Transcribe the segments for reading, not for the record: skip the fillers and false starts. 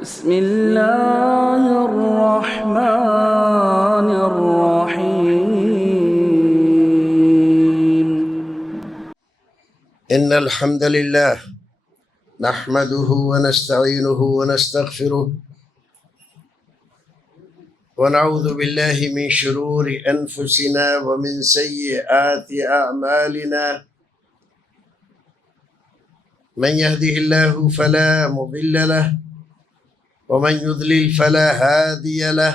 بسم الله الرحمن الرحيم. إن الحمد لله نحمده ونستعينه ونستغفره ونعوذ بالله من شرور أنفسنا ومن سيئات أعمالنا من يهده الله فلا مضل له ومن يضلل فلا هادي له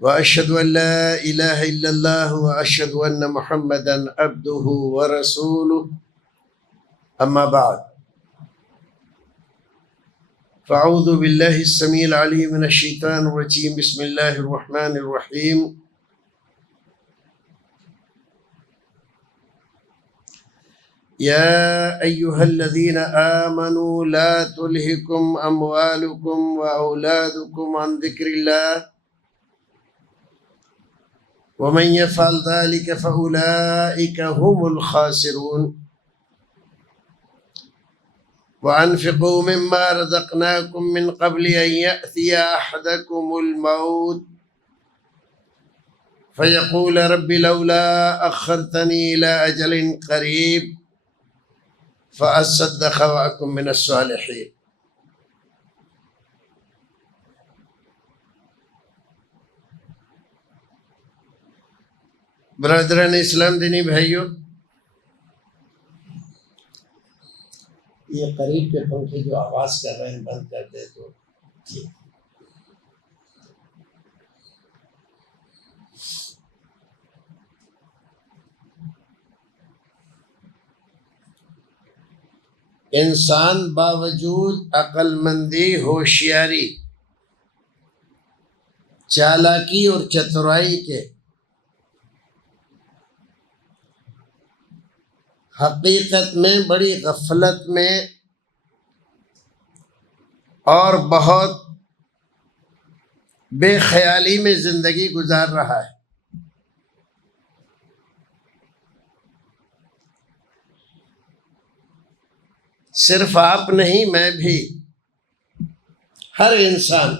وأشهد أن لا إله إلا الله وأشهد أن محمدا عبده ورسوله أما بعد فأعوذ بالله السميع العليم من الشيطان الرجيم بسم الله الرحمن الرحيم يا أيها الذين آمنوا لا تلهكم أموالكم وأولادكم عن ذكر الله ومن يفعل ذلك فأولئك هم الخاسرون وأنفقوا مما رزقناكم من قبل أن يأتي أحدكم الموت فيقول رب لولا أخرتني إلى أجل قريب فأصدق وأكن من الصالحين. برادران اسلام دینی بھائیو، یہ قریب کے پنکھے جو آواز کر رہے ہیں بند کر دے تو ٹھیک۔ انسان باوجود عقل مندی، ہوشیاری، چالاکی اور چترائی کے حقیقت میں بڑی غفلت میں اور بہت بے خیالی میں زندگی گزار رہا ہے۔ صرف آپ نہیں، میں بھی، ہر انسان،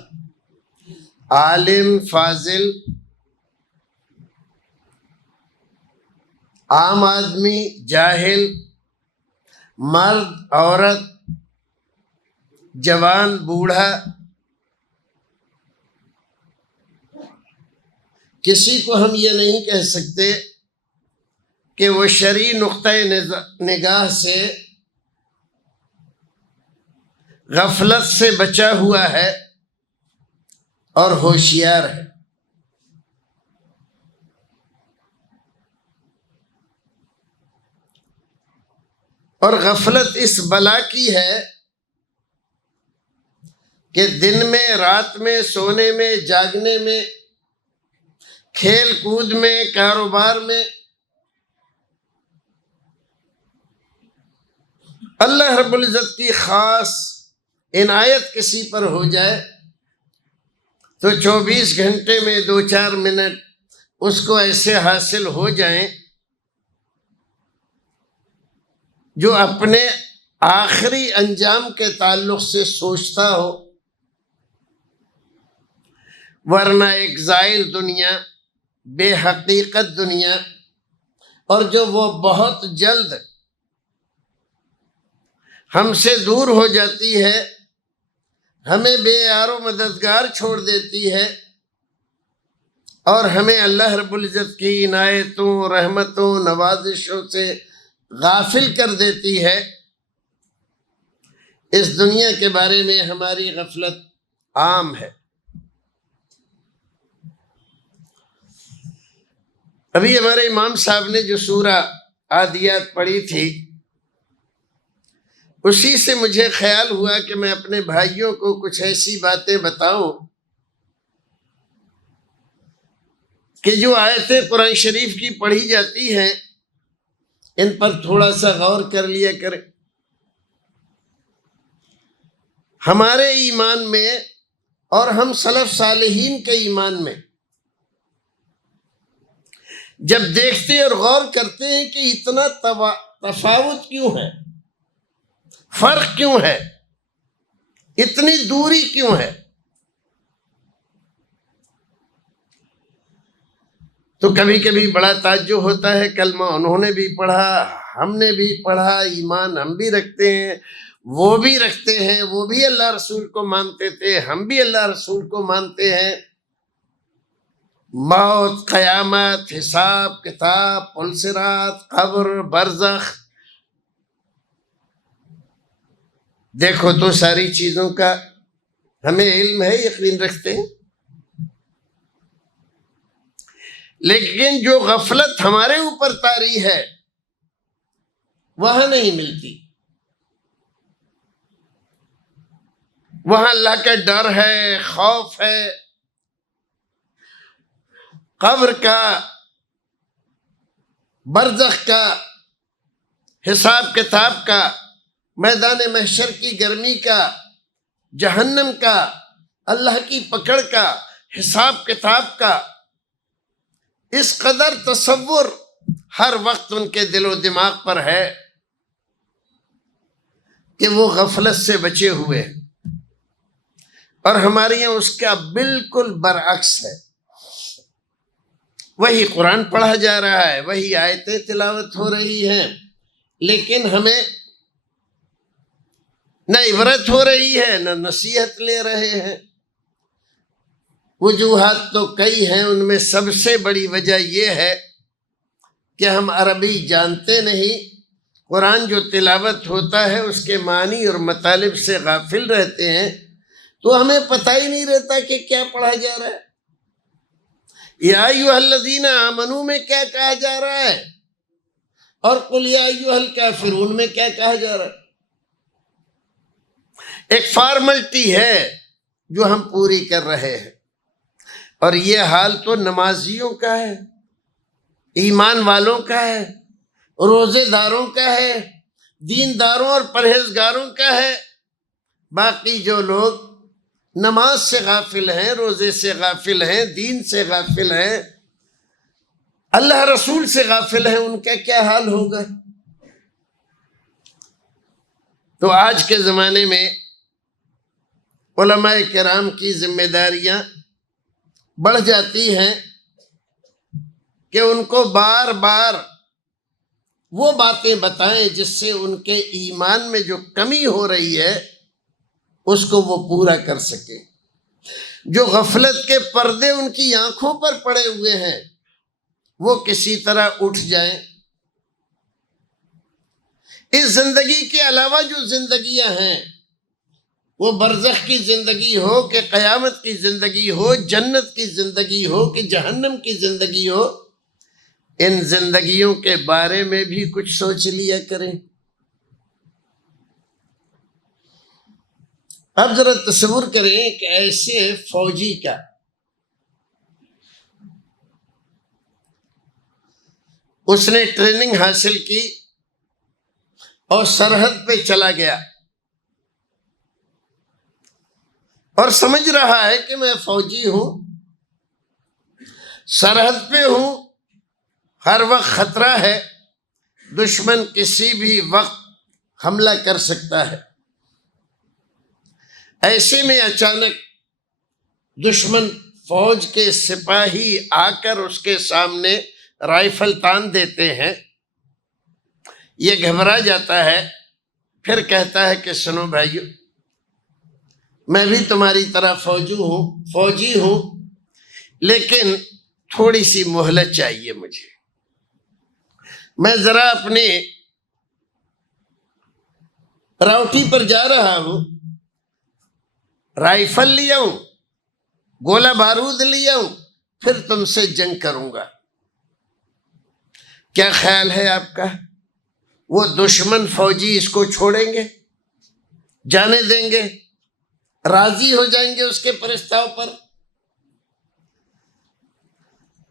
عالم، فاضل، عام آدمی، جاہل، مرد، عورت، جوان، بوڑھا، کسی کو ہم یہ نہیں کہہ سکتے کہ وہ شرعی نقطۂ نگاہ سے غفلت سے بچا ہوا ہے اور ہوشیار ہے۔ اور غفلت اس بلا کی ہے کہ دن میں، رات میں، سونے میں، جاگنے میں، کھیل کود میں، کاروبار میں اللہ رب العزت کی خاص عنایت کسی پر ہو جائے تو 24 گھنٹے میں 2-4 منٹ اس کو ایسے حاصل ہو جائیں جو اپنے آخری انجام کے تعلق سے سوچتا ہو، ورنہ ایک زائل دنیا، بے حقیقت دنیا، اور جو وہ بہت جلد ہم سے دور ہو جاتی ہے، ہمیں بے یار و مددگار چھوڑ دیتی ہے اور ہمیں اللہ رب العزت کی عنایتوں، رحمتوں، نوازشوں سے غافل کر دیتی ہے، اس دنیا کے بارے میں ہماری غفلت عام ہے۔ ابھی ہمارے امام صاحب نے جو سورہ عادیات پڑھی تھی، اسی سے مجھے خیال ہوا کہ میں اپنے بھائیوں کو کچھ ایسی باتیں بتاؤں کہ جو آیتیں قرآن شریف کی پڑھی جاتی ہیں ان پر تھوڑا سا غور کر لیا کریں۔ ہمارے ایمان میں اور ہم سلف صالحین کے ایمان میں جب دیکھتے اور غور کرتے ہیں کہ اتنا تفاوت کیوں ہے، فرق کیوں ہے، اتنی دوری کیوں ہے؟ تو کبھی کبھی بڑا تعجب ہوتا ہے، کلمہ انہوں نے بھی پڑھا، ہم نے بھی پڑھا، ایمان ہم بھی رکھتے ہیں، وہ بھی رکھتے ہیں، وہ بھی اللہ رسول کو مانتے تھے، ہم بھی اللہ رسول کو مانتے ہیں۔ موت، قیامت، حساب کتاب، پل صراط، قبر، برزخ، دیکھو تو ساری چیزوں کا ہمیں علم ہے، یقین رکھتے ہیں، لیکن جو غفلت ہمارے اوپر طاری ہے وہاں نہیں ملتی۔ وہاں اللہ کا ڈر ہے، خوف ہے، قبر کا، برزخ کا، حساب کتاب کا، میدان محشر کی گرمی کا، جہنم کا، اللہ کی پکڑ کا، حساب کتاب کا، اس قدر تصور ہر وقت ان کے دل و دماغ پر ہے کہ وہ غفلت سے بچے ہوئے ہیں، اور ہمارے یہاں اس کا بالکل برعکس ہے۔ وہی قرآن پڑھا جا رہا ہے، وہی آیتیں تلاوت ہو رہی ہیں، لیکن ہمیں نہ عبرت ہو رہی ہے نہ نصیحت لے رہے ہیں۔ وجوہات تو کئی ہیں، ان میں سب سے بڑی وجہ یہ ہے کہ ہم عربی جانتے نہیں، قرآن جو تلاوت ہوتا ہے اس کے معنی اور مطالب سے غافل رہتے ہیں، تو ہمیں پتہ ہی نہیں رہتا کہ کیا پڑھا جا رہا ہے۔ یا ایھا الذین آمنوا میں کیا کہا جا رہا ہے اور قل یا ایھا الکافرون میں کیا کہا جا رہا ہے۔ ایک فارملٹی ہے جو ہم پوری کر رہے ہیں، اور یہ حال تو نمازیوں کا ہے، ایمان والوں کا ہے، روزے داروں کا ہے، دینداروں اور پرہیزگاروں کا ہے۔ باقی جو لوگ نماز سے غافل ہیں، روزے سے غافل ہیں، دین سے غافل ہیں، اللہ رسول سے غافل ہیں، ان کا کیا حال ہوگا؟ تو آج کے زمانے میں علماء کرام کی ذمہ داریاں بڑھ جاتی ہیں کہ ان کو بار بار وہ باتیں بتائیں جس سے ان کے ایمان میں جو کمی ہو رہی ہے اس کو وہ پورا کر سکیں۔ جو غفلت کے پردے ان کی آنکھوں پر پڑے ہوئے ہیں وہ کسی طرح اٹھ جائیں۔ اس زندگی کے علاوہ جو زندگیاں ہیں، وہ برزخ کی زندگی ہو کہ قیامت کی زندگی ہو، جنت کی زندگی ہو کہ جہنم کی زندگی ہو، ان زندگیوں کے بارے میں بھی کچھ سوچ لیا کریں۔ اب ذرا تصور کریں کہ ایسے فوجی کا اس نے ٹریننگ حاصل کی اور سرحد پہ چلا گیا اور سمجھ رہا ہے کہ میں فوجی ہوں، سرحد پہ ہوں، ہر وقت خطرہ ہے، دشمن کسی بھی وقت حملہ کر سکتا ہے۔ ایسے میں اچانک دشمن فوج کے سپاہی آ کر اس کے سامنے رائفل تان دیتے ہیں۔ یہ گھبرا جاتا ہے، پھر کہتا ہے کہ سنو بھائیو، میں بھی تمہاری طرح فوجی ہوں، لیکن تھوڑی سی مہلت چاہیے مجھے، میں ذرا اپنے راوٹی پر جا رہا ہوں، رائفل لیا ہوں، گولہ بارود لیا ہوں، پھر تم سے جنگ کروں گا۔ کیا خیال ہے آپ کا؟ وہ دشمن فوجی اس کو چھوڑیں گے؟ جانے دیں گے؟ راضی ہو جائیں گے اس کے پرستاؤ پر؟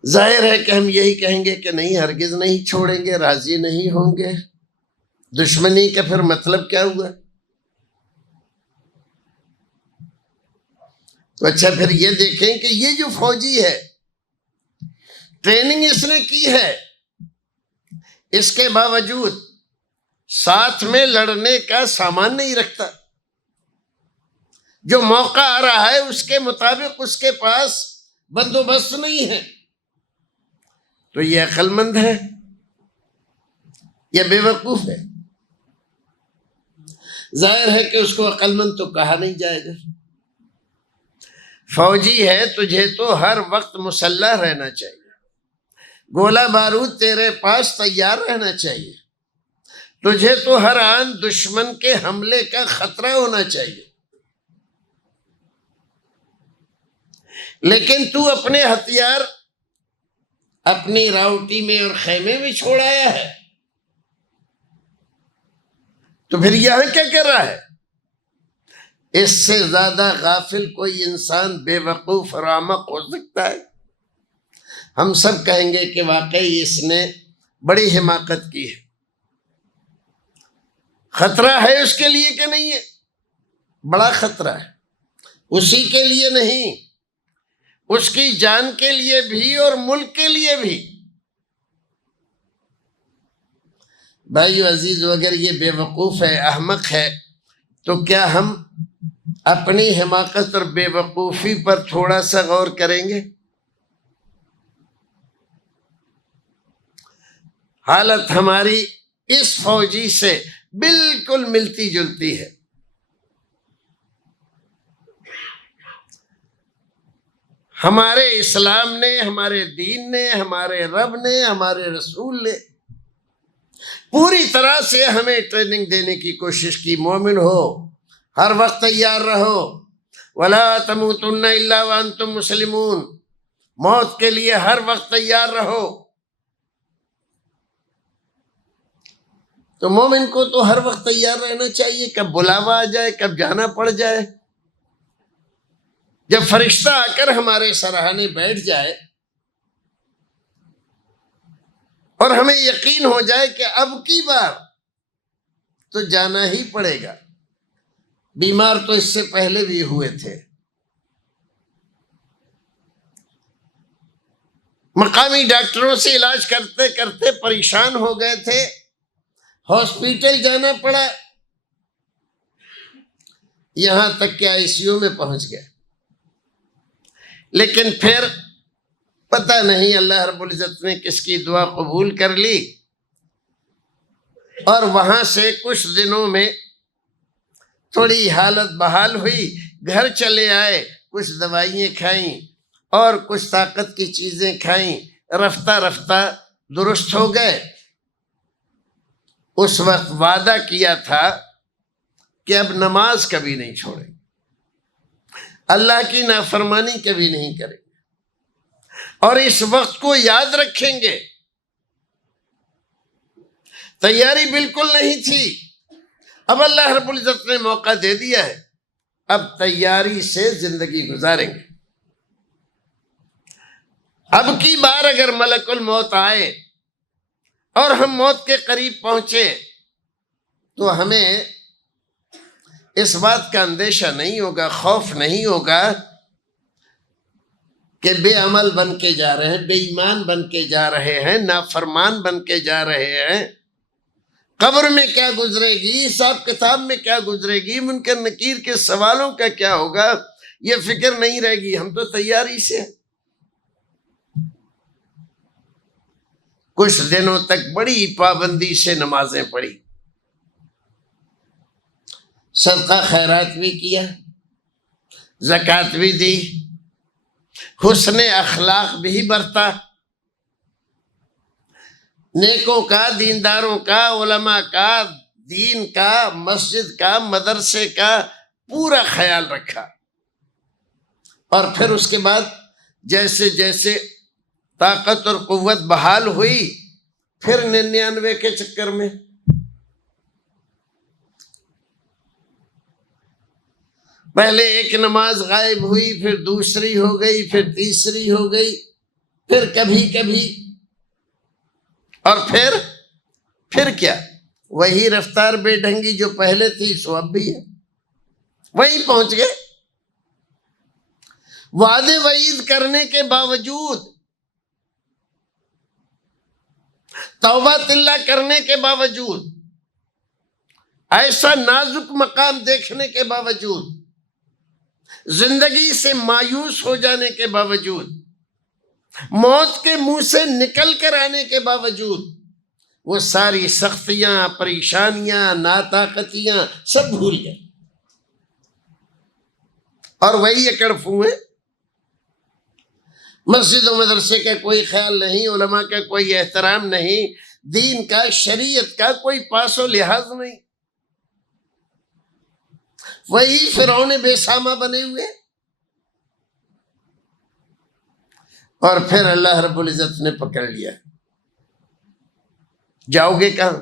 ظاہر ہے کہ ہم یہی کہیں گے کہ نہیں، ہرگز نہیں چھوڑیں گے، راضی نہیں ہوں گے۔ دشمنی کا پھر مطلب کیا ہوا؟ تو اچھا پھر یہ دیکھیں کہ یہ جو فوجی ہے، ٹریننگ اس نے کی ہے، اس کے باوجود ساتھ میں لڑنے کا سامان نہیں رکھتا۔ جو موقع آ رہا ہے اس کے مطابق اس کے پاس بندوبست نہیں ہے، تو یہ عقل مند ہے یا بے وقوف ہے؟ ظاہر ہے کہ اس کو عقل مند تو کہا نہیں جائے گا۔ فوجی ہے، تجھے تو ہر وقت مسلح رہنا چاہیے، گولہ بارود تیرے پاس تیار رہنا چاہیے، تجھے تو ہر آن دشمن کے حملے کا خطرہ ہونا چاہیے، لیکن تو اپنے ہتھیار اپنی راوٹی میں اور خیمے میں چھوڑ آیا ہے، تو پھر یہاں کیا کر رہا ہے؟ اس سے زیادہ غافل کوئی انسان بے وقوف اور احمق ہو سکتا ہے؟ ہم سب کہیں گے کہ واقعی اس نے بڑی حماقت کی ہے۔ خطرہ ہے اس کے لیے کہ نہیں ہے؟ بڑا خطرہ ہے، اسی کے لیے نہیں، اس کی جان کے لیے بھی اور ملک کے لیے بھی۔ بھائیو عزیز، اگر یہ بے وقوف ہے، احمق ہے، تو کیا ہم اپنی حماقت اور بے وقوفی پر تھوڑا سا غور کریں گے؟ حالت ہماری اس فوجی سے بالکل ملتی جلتی ہے۔ ہمارے اسلام نے، ہمارے دین نے، ہمارے رب نے، ہمارے رسول نے پوری طرح سے ہمیں ٹریننگ دینے کی کوشش کی، مومن ہو، ہر وقت تیار رہو، وَلَا تَمُوتُنَّ إِلَّا وَأَنْتُمْ مُسْلِمُونَ، موت کے لیے ہر وقت تیار رہو۔ تو مومن کو تو ہر وقت تیار رہنا چاہیے، کب بلاوا آ جائے، کب جانا پڑ جائے۔ جب فرشتہ آ کر ہمارے سراہانے بیٹھ جائے اور ہمیں یقین ہو جائے کہ اب کی بار تو جانا ہی پڑے گا، بیمار تو اس سے پہلے بھی ہوئے تھے، مقامی ڈاکٹروں سے علاج کرتے کرتے پریشان ہو گئے تھے، ہاسپٹل جانا پڑا، یہاں تک کہ آئی سی یو میں پہنچ گئے، لیکن پھر پتہ نہیں اللہ رب العزت نے کس کی دعا قبول کر لی، اور وہاں سے کچھ دنوں میں تھوڑی حالت بحال ہوئی، گھر چلے آئے، کچھ دوائیں کھائیں اور کچھ طاقت کی چیزیں کھائیں، رفتہ رفتہ درست ہو گئے۔ اس وقت وعدہ کیا تھا کہ اب نماز کبھی نہیں چھوڑیں، اللہ کی نافرمانی کبھی نہیں کریں گے، اور اس وقت کو یاد رکھیں گے۔ تیاری بالکل نہیں تھی، اب اللہ رب العزت نے موقع دے دیا ہے، اب تیاری سے زندگی گزاریں گے۔ اب کی بار اگر ملک الموت آئے اور ہم موت کے قریب پہنچے تو ہمیں اس بات کا اندیشہ نہیں ہوگا، خوف نہیں ہوگا کہ بے عمل بن کے جا رہے ہیں، بے ایمان بن کے جا رہے ہیں، نافرمان بن کے جا رہے ہیں، قبر میں کیا گزرے گی، حساب کتاب میں کیا گزرے گی، منکر نکیر کے سوالوں کا کیا ہوگا، یہ فکر نہیں رہے گی۔ ہم تو تیاری سے ہیں۔ کچھ دنوں تک بڑی پابندی سے نمازیں پڑھی، صدقہ خیرات بھی کیا، زکوٰۃ بھی دی، حسن اخلاق بھی برتا، نیکوں کا، دینداروں کا، علماء کا، دین کا، مسجد کا، مدرسے کا پورا خیال رکھا، اور پھر اس کے بعد جیسے جیسے طاقت اور قوت بحال ہوئی، پھر 99 کے چکر میں پہلے ایک نماز غائب ہوئی، پھر دوسری ہو گئی، پھر تیسری ہو گئی، پھر کبھی کبھی، اور پھر کیا؟ وہی رفتار بے ڈھنگی جو پہلے تھی سو اب بھی ہے، وہیں پہنچ گئے۔ وعدے وعید کرنے کے باوجود، توبہ اللہ کرنے کے باوجود، ایسا نازک مقام دیکھنے کے باوجود زندگی سے مایوس ہو جانے کے باوجود، موت کے منہ سے نکل کر آنے کے باوجود وہ ساری سختیاں، پریشانیاں، ناطاقتیاں سب بھول گئے، اور وہی اکڑ پھو ہیں۔ مسجد و مدرسے کا کوئی خیال نہیں، علماء کا کوئی احترام نہیں، دین کا، شریعت کا کوئی پاس و لحاظ نہیں، وہی فرعون بے سامہ بنے ہوئے۔ اور پھر اللہ رب العزت نے پکڑ لیا، جاؤ گے کہاں؟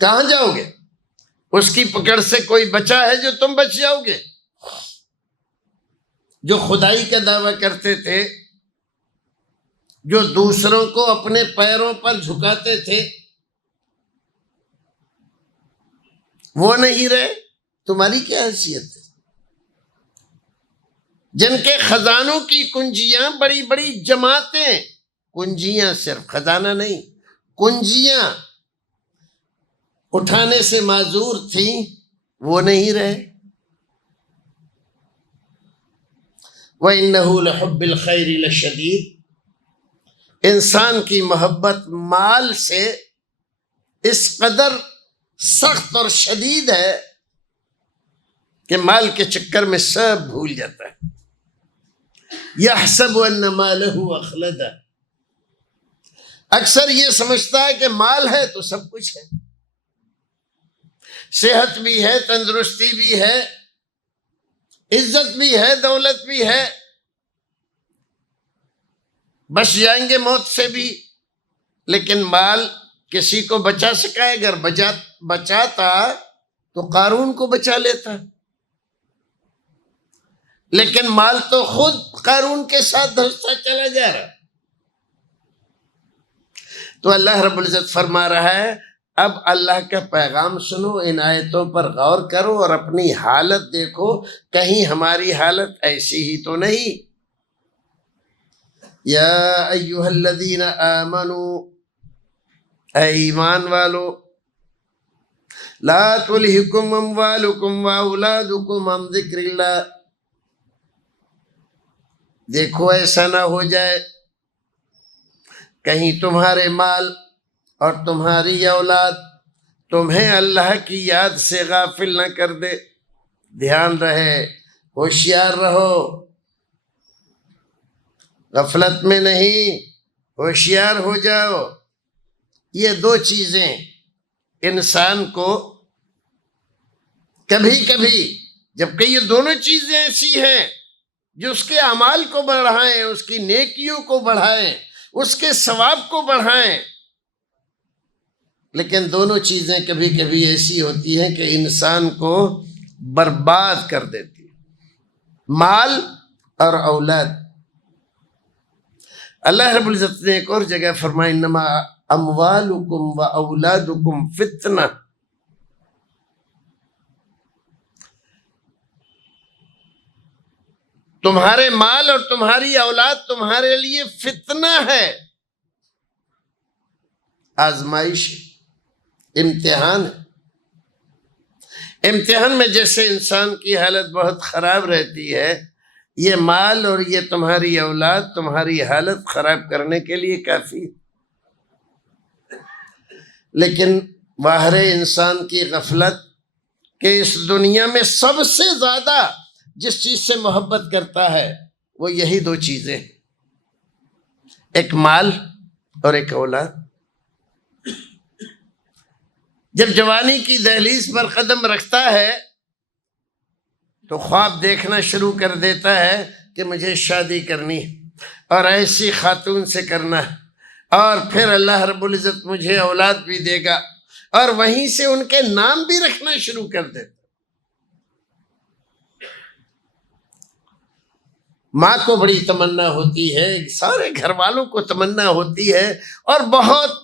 کہاں جاؤ گے؟ اس کی پکڑ سے کوئی بچا ہے جو تم بچ جاؤ گے؟ جو خدائی کا دعویٰ کرتے تھے، جو دوسروں کو اپنے پیروں پر جھکاتے تھے، وہ نہیں رہے، تمہاری کیا حیثیت ہے؟ جن کے خزانوں کی کنجیاں، بڑی بڑی جماعتیں، کنجیاں صرف خزانہ نہیں، کنجیاں اٹھانے سے معذور تھیں، وہ نہیں رہے۔ وَإِنَّهُ لَحُبِّ الْخَيْرِ لَشَدِيدٌ، انسان کی محبت مال سے اس قدر سخت اور شدید ہے کہ مال کے چکر میں سب بھول جاتا ہے۔ يَحْسَبُ أَنَّ مَالَهُ أَخْلَدَهُ، اکثر یہ سمجھتا ہے کہ مال ہے تو سب کچھ ہے، صحت بھی ہے، تندرستی بھی ہے، عزت بھی ہے، دولت بھی ہے، بچ جائیں گے موت سے بھی۔ لیکن مال کسی کو بچا سکا ہے؟ اگر بچاتا تو قارون کو بچا لیتا، لیکن مال تو خود قارون کے ساتھ دھستا چلا جا رہا۔ تو اللہ رب العزت فرما رہا ہے، اب اللہ کا پیغام سنو، ان آیتوں پر غور کرو اور اپنی حالت دیکھو، کہیں ہماری حالت ایسی ہی تو نہیں۔ یا ایہا الذین آمنوا، اے ایمان والو، لا تلہکم اموالکم واولادکم عن ذکر اللہ، دیکھو ایسا نہ ہو جائے کہیں تمہارے مال اور تمہاری اولاد تمہیں اللہ کی یاد سے غافل نہ کر دے۔ دھیان رہے، ہوشیار رہو، غفلت میں نہیں، ہوشیار ہو جاؤ۔ یہ دو چیزیں انسان کو کبھی کبھی، جبکہ یہ دونوں چیزیں ایسی ہیں جو اس کے اعمال کو بڑھائیں، اس کی نیکیوں کو بڑھائیں، اس کے ثواب کو بڑھائیں، لیکن دونوں چیزیں کبھی کبھی ایسی ہوتی ہیں کہ انسان کو برباد کر دیتی ہیں، مال اور اولاد۔ اللہ رب العزت نے ایک اور جگہ فرمایا، انما اموالکم و اولادکم فتنہ، تمہارے مال اور تمہاری اولاد تمہارے لیے فتنہ ہے، آزمائش، امتحان ہے۔ امتحان میں جیسے انسان کی حالت بہت خراب رہتی ہے، یہ مال اور یہ تمہاری اولاد تمہاری حالت خراب کرنے کے لیے کافی، لیکن باہر انسان کی غفلت کہ اس دنیا میں سب سے زیادہ جس چیز سے محبت کرتا ہے وہ یہی دو چیزیں، ایک مال اور ایک اولاد۔ جب جوانی کی دہلیز پر قدم رکھتا ہے تو خواب دیکھنا شروع کر دیتا ہے کہ مجھے شادی کرنی ہے اور ایسی خاتون سے کرنا ہے، اور پھر اللہ رب العزت مجھے اولاد بھی دے گا، اور وہیں سے ان کے نام بھی رکھنا شروع کر دیتا۔ ماں کو بڑی تمنا ہوتی ہے، سارے گھر والوں کو تمنا ہوتی ہے، اور بہت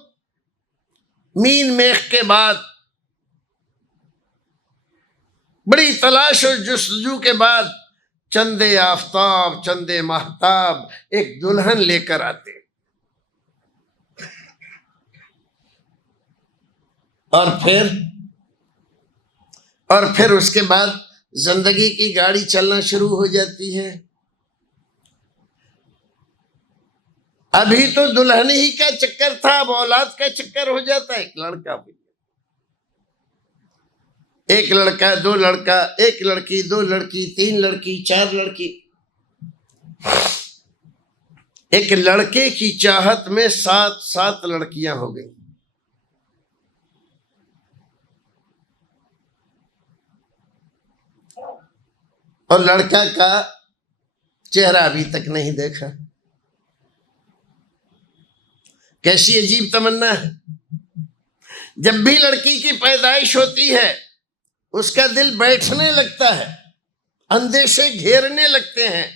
مین میخ کے بعد، بڑی تلاش اور جستجو کے بعد چندے آفتاب، چندے ماہتاب ایک دلہن لے کر آتے، اور پھر اور پھر اس کے بعد زندگی کی گاڑی چلنا شروع ہو جاتی ہے۔ ابھی تو دلہن ہی کا چکر تھا، اب اولاد کا چکر ہو جاتا ہے۔ ایک لڑکا بھی، ایک لڑکا، دو لڑکا، ایک لڑکی، دو لڑکی، تین لڑکی، چار لڑکی۔ ایک لڑکے کی چاہت میں 7 لڑکیاں ہو گئیں۔ اور لڑکا کا چہرہ ابھی تک نہیں دیکھا۔ کیسی عجیب تمنا ہے۔ جب بھی لڑکی کی پیدائش ہوتی ہے اس کا دل بیٹھنے لگتا ہے، اندیشے گھیرنے لگتے ہیں،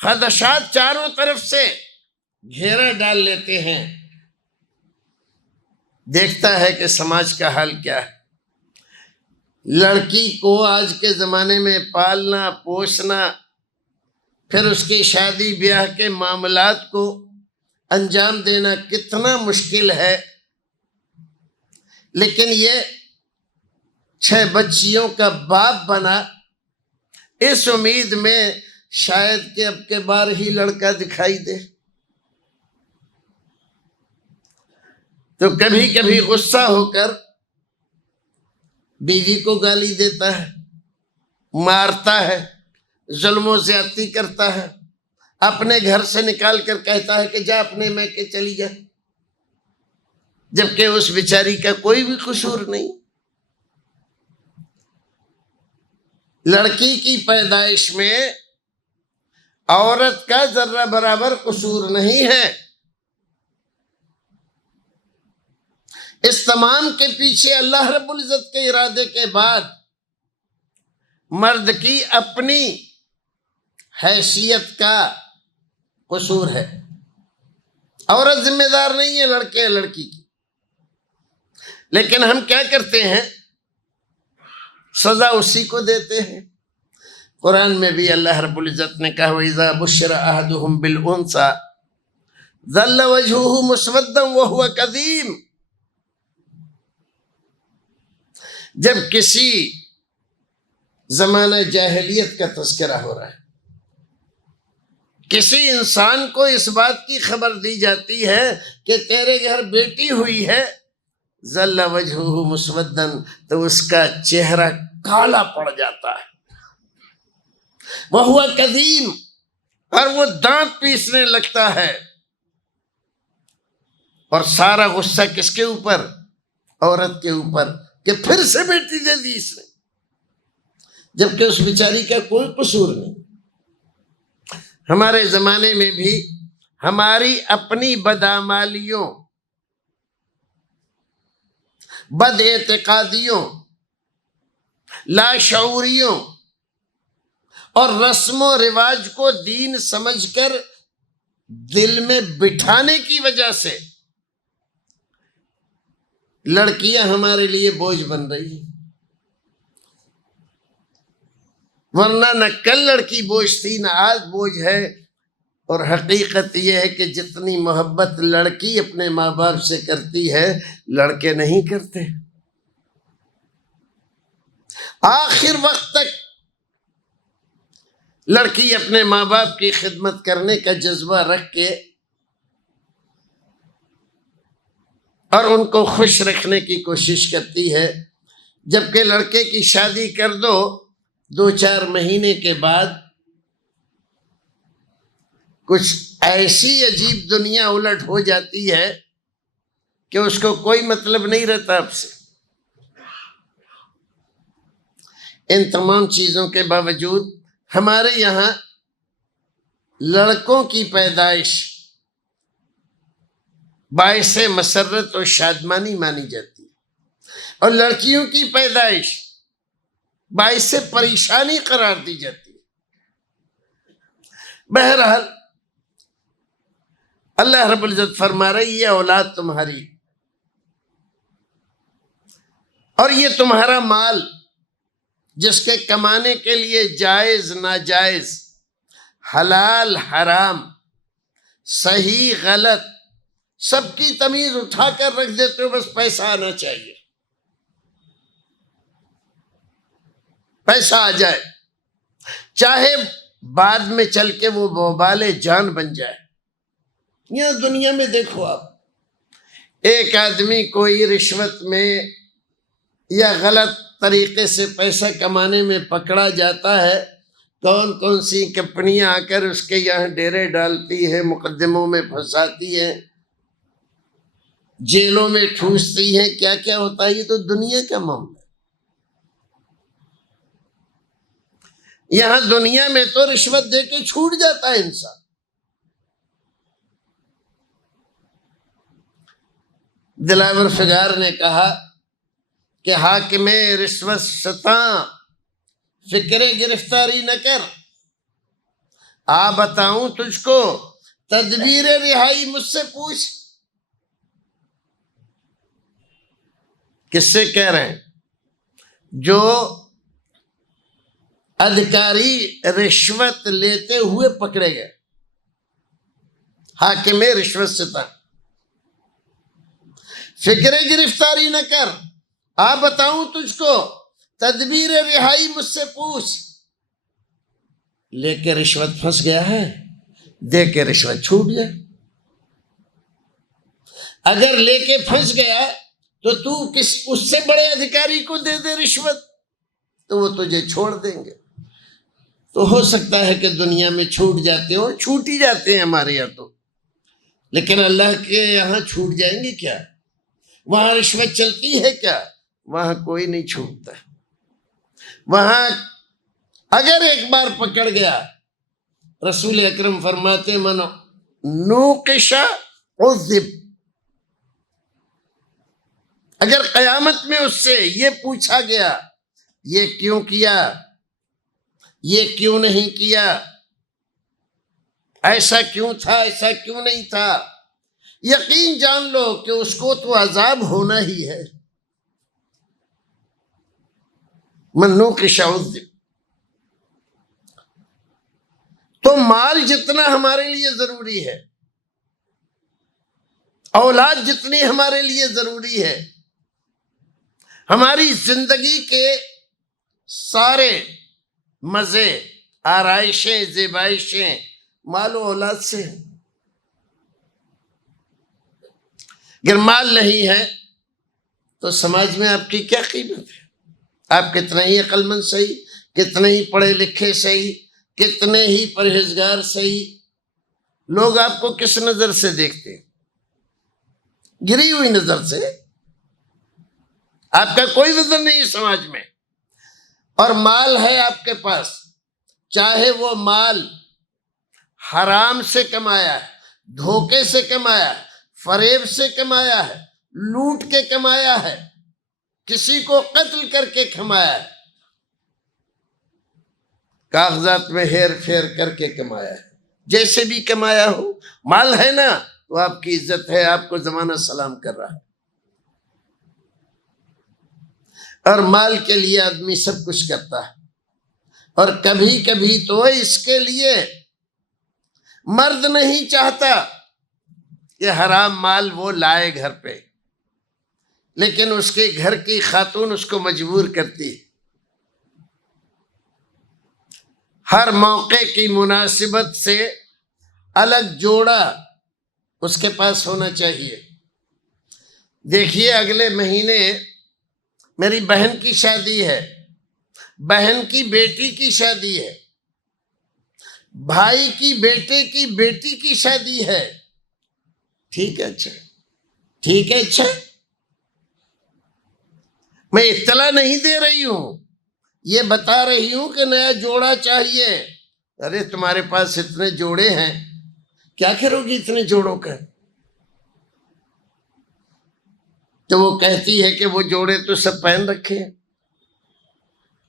خدشات چاروں طرف سے گھیرا ڈال لیتے ہیں۔ دیکھتا ہے کہ سماج کا حال کیا ہے۔ لڑکی کو آج کے زمانے میں پالنا، پوسنا، پھر اس کی شادی بیاہ کے معاملات کو انجام دینا کتنا مشکل ہے، لیکن یہ 6 بچیوں کا باپ بنا اس امید میں شاید کہ اب کے بار ہی لڑکا دکھائی دے۔ تو کبھی کبھی غصہ ہو کر بیوی کو گالی دیتا ہے، مارتا ہے، ظلم و زیادتی کرتا ہے، اپنے گھر سے نکال کر کہتا ہے کہ جا اپنے میکے چلی جا، جبکہ اس بیچاری کا کوئی بھی قصور نہیں۔ لڑکی کی پیدائش میں عورت کا ذرہ برابر قصور نہیں ہے۔ اس تمام کے پیچھے اللہ رب العزت کے ارادے کے بعد مرد کی اپنی حیثیت کا قصور ہے۔ عورت ذمہ دار نہیں ہے لڑکے لڑکی کی، لیکن ہم کیا کرتے ہیں؟ سزا اسی کو دیتے ہیں۔ قرآن میں بھی اللہ رب العزت نے کہا وَإِذَا بُشِّرَ أَحَدُهُمْ بِالْأُنثَىٰ ظَلَّ وَجْهُهُ مُسْوَدًّا وَهُوَ كَظِيمٌ۔ جب کسی زمانہ جاہلیت کا تذکرہ ہو رہا ہے، کسی انسان کو اس بات کی خبر دی جاتی ہے کہ تیرے گھر بیٹی ہوئی ہے، ظل وجہہ مسودن، تو اس کا چہرہ کالا پڑ جاتا ہے، وہو کظیم، اور وہ دانت پیسنے لگتا ہے، اور سارا غصہ کس کے اوپر؟ عورت کے اوپر، کہ پھر سے بیٹی دے دی اس نے، جبکہ اس بیچاری کا کوئی قصور نہیں۔ ہمارے زمانے میں بھی ہماری اپنی بدعمالیوں، بد اعتقادیوں، لاشعوریوں اور رسم و رواج کو دین سمجھ کر دل میں بٹھانے کی وجہ سے لڑکیاں ہمارے لیے بوجھ بن رہی ہیں، ورنہ نہ کل لڑکی بوجھ تھی نہ آج بوجھ ہے۔ اور حقیقت یہ ہے کہ جتنی محبت لڑکی اپنے ماں باپ سے کرتی ہے لڑکے نہیں کرتے۔ آخر وقت تک لڑکی اپنے ماں باپ کی خدمت کرنے کا جذبہ رکھ کے اور ان کو خوش رکھنے کی کوشش کرتی ہے، جبکہ لڑکے کی شادی کر دو 2-4 مہینے کے بعد کچھ ایسی عجیب دنیا الٹ ہو جاتی ہے کہ اس کو کوئی مطلب نہیں رہتا آپ سے۔ ان تمام چیزوں کے باوجود ہمارے یہاں لڑکوں کی پیدائش باعث مسرت اور شادمانی مانی جاتی ہے، اور لڑکیوں کی پیدائش باعث پریشانی قرار دی جاتی ہے۔ بہرحال اللہ رب العزت فرما رہی ہے اولاد تمہاری، اور یہ تمہارا مال جس کے کمانے کے لیے جائز ناجائز، حلال حرام، صحیح غلط، سب کی تمیز اٹھا کر رکھ دیتے ہو، بس پیسہ آنا چاہیے۔ پیسہ آ جائے، چاہے بعد میں چل کے وہ وبال جان بن جائے۔ یہاں دنیا میں دیکھو آپ، ایک آدمی کوئی رشوت میں یا غلط طریقے سے پیسہ کمانے میں پکڑا جاتا ہے، کون کون سی کمپنیاں آ کر اس کے یہاں ڈیرے ڈالتی ہے، مقدموں میں پھنساتی ہے، جیلوں میں ٹھوستی ہے، کیا کیا ہوتا ہے۔ یہ تو دنیا کا معاملہ ہے۔ یہاں دنیا میں تو رشوت دے کے چھوٹ جاتا ہے انسان۔ دلاور فغار نے کہا کہ حاکم رشوت ستاں فکر گرفتاری نہ کر، آ بتاؤں تجھ کو تدبیر رہائی مجھ سے پوچھ۔ کس سے کہہ رہے ہیں؟ جو ادھکاری رشوت لیتے ہوئے پکڑے گئے، حاکم رشوت ستاں، فکر گرفتاری نہ کر، آ بتاؤں تجھ کو تدبیر رہائی مجھ سے پوچھ۔ لے کے رشوت پھنس گیا ہے، دے کے رشوت چھوٹ گیا۔ اگر لے کے پھنس گیا تو اس سے بڑے ادھیکاری کو دے دے رشوت، تو وہ تجھے چھوڑ دیں گے۔ تو ہو سکتا ہے کہ دنیا میں چھوٹ جاتے ہو، چھوٹ ہی جاتے ہیں ہمارے یہاں تو، لیکن اللہ کے یہاں چھوٹ جائیں گے کیا؟ وہاں رشوت چلتی ہے کیا؟ وہاں کوئی نہیں چھوٹتا۔ وہاں اگر ایک بار پکڑ گیا، رسول اکرم فرماتے من نوقش عذب، اگر قیامت میں اس سے یہ پوچھا گیا یہ کیوں کیا، یہ کیوں نہیں کیا، ایسا کیوں تھا، ایسا کیوں نہیں تھا، یقین جان لو کہ اس کو تو عذاب ہونا ہی ہے۔ من نوقش عذب۔ تو مال جتنا ہمارے لیے ضروری ہے، اولاد جتنی ہمارے لیے ضروری ہے، ہماری زندگی کے سارے مزے، آرائشیں، زیبائشیں مال و اولاد سے ہیں۔ اگر مال نہیں ہے تو سماج میں آپ کی کیا قیمت ہے؟ آپ کتنے ہی عقل مند صحیح، کتنے ہی پڑھے لکھے صحیح، کتنے ہی پرہیزگار صحیح، لوگ آپ کو کس نظر سے دیکھتے ہیں؟ گری ہوئی نظر سے۔ آپ کا کوئی وزن نہیں سماج میں۔ اور مال ہے آپ کے پاس، چاہے وہ مال حرام سے کمایا ہے، دھوکے سے کمایا ہے، فریب سے کمایا ہے، لوٹ کے کمایا ہے، کسی کو قتل کر کے کمایا ہے، کاغذات میں ہیر پھیر کر کے کمایا ہے، جیسے بھی کمایا ہو، مال ہے نا تو آپ کی عزت ہے، آپ کو زمانہ سلام کر رہا ہے۔ اور مال کے لیے آدمی سب کچھ کرتا ہے، اور کبھی کبھی تو اس کے لیے مرد نہیں چاہتا کہ حرام مال وہ لائے گھر پہ، لیکن اس کے گھر کی خاتون اس کو مجبور کرتی ہے۔ ہر موقع کی مناسبت سے الگ جوڑا اس کے پاس ہونا چاہیے۔ دیکھیے اگلے مہینے میری بہن کی شادی ہے، بہن کی بیٹی کی شادی ہے، بھائی کی بیٹے کی بیٹی کی شادی ہے۔ ٹھیک ہے، اچھا ٹھیک ہے، اچھا میں اطلاع نہیں دے رہی ہوں، یہ بتا رہی ہوں کہ نیا جوڑا چاہیے۔ ارے تمہارے پاس اتنے جوڑے ہیں، کیا کرو گی اتنے جوڑوں کا؟ تو وہ کہتی ہے کہ وہ جوڑے تو سب پہن رکھے ہیں،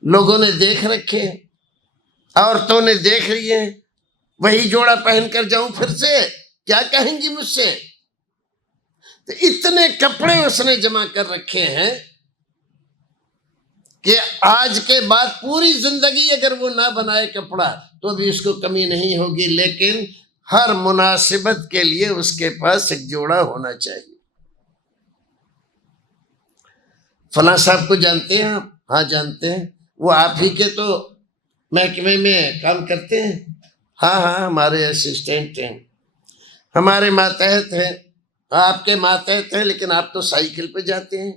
لوگوں نے دیکھ رکھے ہیں، عورتوں نے دیکھ رہی ہیں، وہی جوڑا پہن کر جاؤں پھر سے، کیا کہیں گی مجھ سے؟ تو اتنے کپڑے اس نے جمع کر رکھے ہیں کہ آج کے بعد پوری زندگی اگر وہ نہ بنائے کپڑا تو بھی اس کو کمی نہیں ہوگی، لیکن ہر مناسبت کے لیے اس کے پاس ایک جوڑا ہونا چاہیے۔ فلاں صاحب کو جانتے ہیں آپ؟ ہاں جانتے ہیں، وہ آپ ہی کے تو محکمے میں کام کرتے ہیں؟ ہاں ہاں ہمارے اسسٹنٹ ہیں، ہمارے ماتحت ہیں۔ آپ کے ماتحت ہیں لیکن آپ تو سائیکل پہ جاتے ہیں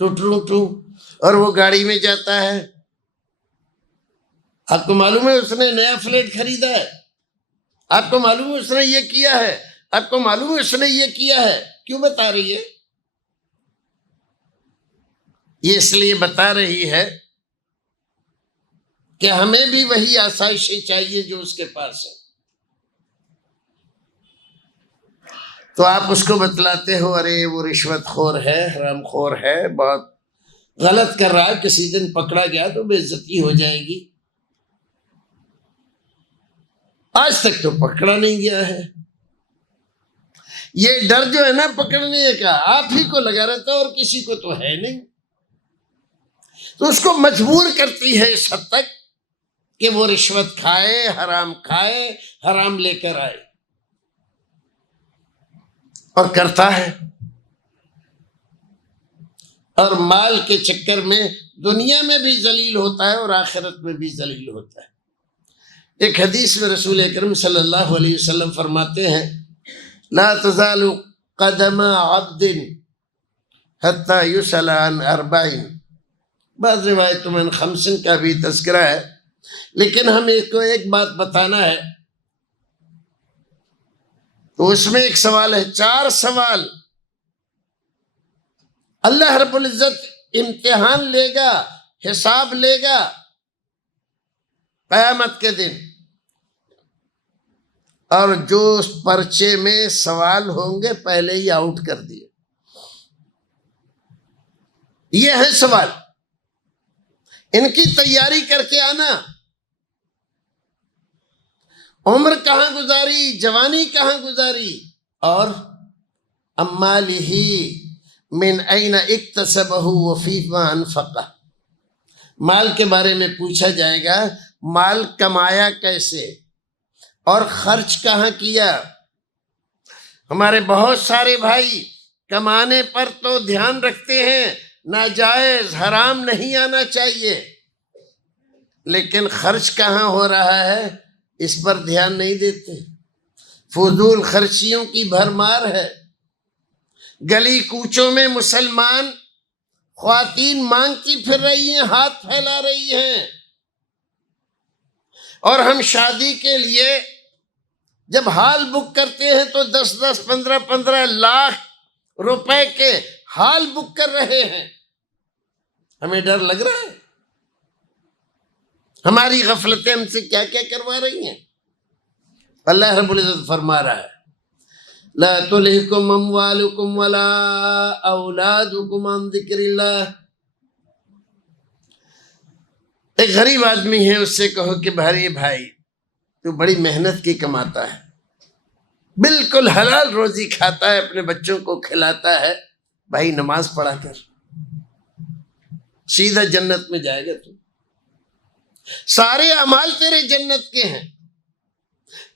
ٹو اور وہ گاڑی میں جاتا ہے۔ آپ کو معلوم ہے اس نے نیا فلیٹ خریدا ہے؟ آپ کو معلوم ہے اس نے یہ کیا ہے؟ آپ کو معلوم ہے اس نے یہ کیا ہے؟ کیوں بتا رہی ہے؟ یہ اس لیے بتا رہی ہے کہ ہمیں بھی وہی آسائشیں چاہیے جو اس کے پاس ہے۔ تو آپ اس کو بتلاتے ہو ارے وہ رشوت خور ہے، حرام خور ہے، بہت غلط کر رہا ہے، کسی دن پکڑا گیا تو بے عزتی ہو جائے گی۔ آج تک تو پکڑا نہیں گیا ہے۔ یہ ڈر جو ہے نا پکڑنے کا آپ ہی کو لگا رہتا ہے اور کسی کو تو ہے نہیں، تو اس کو مجبور کرتی ہے اس حد تک کہ وہ رشوت کھائے، حرام لے کر آئے، اور کرتا ہے، اور مال کے چکر میں دنیا میں بھی ذلیل ہوتا ہے اور آخرت میں بھی ذلیل ہوتا ہے۔ ایک حدیث میں رسول اکرم صلی اللہ علیہ وسلم فرماتے ہیں لا تزال قدم عبد حتی یسأل عن 40، بعض روایتوں میں 50 کا بھی تذکرہ ہے، لیکن ہم کو ایک بات بتانا ہے، تو اس میں ایک سوال ہے، 4 سوال اللہ رب العزت امتحان لے گا، حساب لے گا قیامت کے دن، اور جو اس پرچے میں سوال ہوں گے پہلے ہی آؤٹ کر دیے۔ یہ ہے سوال، ان کی تیاری کر کے آنا۔ عمر کہاں گزاری، جوانی کہاں گزاری، اور امالہ من این اکتسبہ وفیما انفقہ، مال کے بارے میں پوچھا جائے گا، مال کمایا کیسے اور خرچ کہاں کیا۔ ہمارے بہت سارے بھائی کمانے پر تو دھیان رکھتے ہیں، ناجائز حرام نہیں آنا چاہیے، لیکن خرچ کہاں ہو رہا ہے اس پر دھیان نہیں دیتے، فضول خرچیوں کی بھرمار ہے۔ گلی کوچوں میں مسلمان خواتین مانگتی پھر رہی ہیں، ہاتھ پھیلا رہی ہیں، اور ہم شادی کے لیے جب ہال بک کرتے ہیں تو 10 15 لاکھ روپے کے ہال بک کر رہے ہیں۔ ہمیں ڈر لگ رہا ہے؟ ہماری غفلتیں ہم سے کیا کیا کروا رہی ہیں۔ اللہ رب العزت فرما رہا ہے لا تلہکم اموالکم ولا اولادکم عن ذکر اللہ۔ ایک غریب آدمی ہے، اس سے کہو کہ بھائی تو بڑی محنت کی کماتا ہے، بالکل حلال روزی کھاتا ہے، اپنے بچوں کو کھلاتا ہے، بھائی نماز پڑھا کر، سیدھا جنت میں جائے گا تو۔ سارے اعمال تیرے جنت کے ہیں،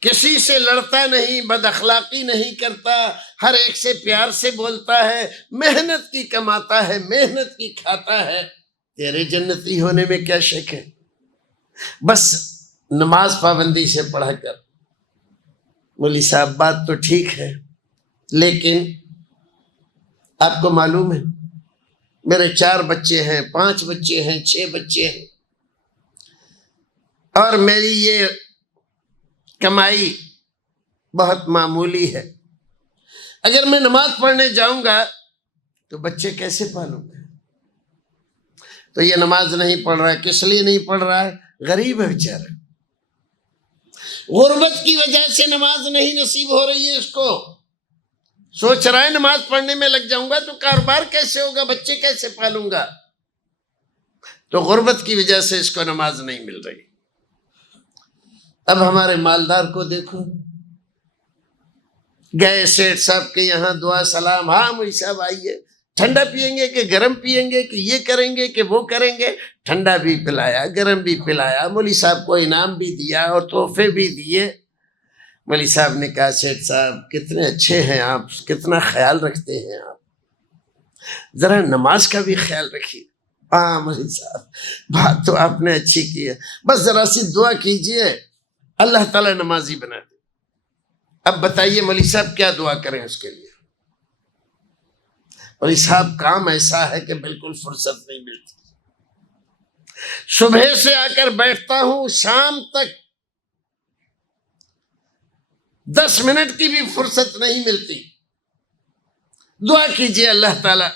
کسی سے لڑتا نہیں، بد اخلاقی نہیں کرتا، ہر ایک سے پیار سے بولتا ہے، محنت کی کماتا ہے، محنت کی کھاتا ہے، تیرے جنتی ہونے میں کیا شک ہے؟ بس نماز پابندی سے پڑھا کر۔ مولوی صاحب بات تو ٹھیک ہے، لیکن آپ کو معلوم ہے میرے 4 بچے ہیں، 5 بچے ہیں، 6 بچے ہیں، اور میری یہ کمائی بہت معمولی ہے، اگر میں نماز پڑھنے جاؤں گا تو بچے کیسے پالوں گا؟ تو یہ نماز نہیں پڑھ رہا ہے، کس لیے نہیں پڑھ رہا ہے؟ غریب ہے بیچارہ، غربت کی وجہ سے نماز نہیں نصیب ہو رہی ہے اس کو، سوچ رہا ہے نماز پڑھنے میں لگ جاؤں گا تو کاروبار کیسے ہوگا، بچے کیسے پالوں گا، تو غربت کی وجہ سے اس کو نماز نہیں مل رہی۔ اب ہمارے مالدار کو دیکھو، گئے سیٹ صاحب کے یہاں، دعا سلام، ہاں مولوی صاحب آئیے، ٹھنڈا پئیں گے کہ گرم پئیں گے کہ یہ کریں گے کہ وہ کریں گے، ٹھنڈا بھی پلایا، گرم بھی پلایا، مولوی صاحب کو انعام بھی دیا اور تحفے بھی دیے۔ مولوی صاحب نے کہا سیٹ صاحب کتنے اچھے ہیں آپ، کتنا خیال رکھتے ہیں آپ، ذرا نماز کا بھی خیال رکھیے۔ ہاں مولوی صاحب بات تو آپ نے اچھی کی ہے، بس ذرا سی دعا کیجئے اللہ تعالیٰ نمازی بنا دے۔ اب بتائیے مولوی صاحب کیا دعا کریں اس کے لیے؟ مولوی صاحب کام ایسا ہے کہ بالکل فرصت نہیں ملتی، صبح سے آ کر بیٹھتا ہوں شام تک 10 منٹ کی بھی فرصت نہیں ملتی۔ دعا کیجئے اللہ تعالیٰ۔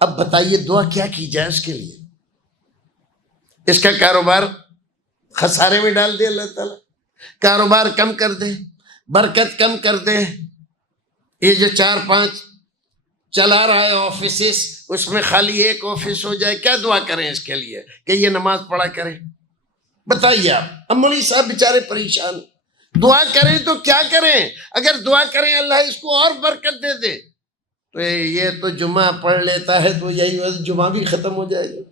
اب بتائیے دعا کیا کی جائے اس کے لیے؟ اس کا کاروبار خسارے میں ڈال دے اللہ تعالیٰ، کاروبار کم کر دے، برکت کم کر دے۔ یہ جو 4-5 چلا رہا ہے آفیسز، اس میں خالی ایک آفس ہو جائے، کیا دعا کریں اس کے لیے کہ یہ نماز پڑھا کرے؟ بتائیے آپ۔ اب مولوی صاحب بیچارے پریشان، دعا کریں تو کیا کریں؟ اگر دعا کریں اللہ اس کو اور برکت دے دے تو یہ تو جمعہ پڑھ لیتا ہے تو یہی جمعہ بھی ختم ہو جائے گا،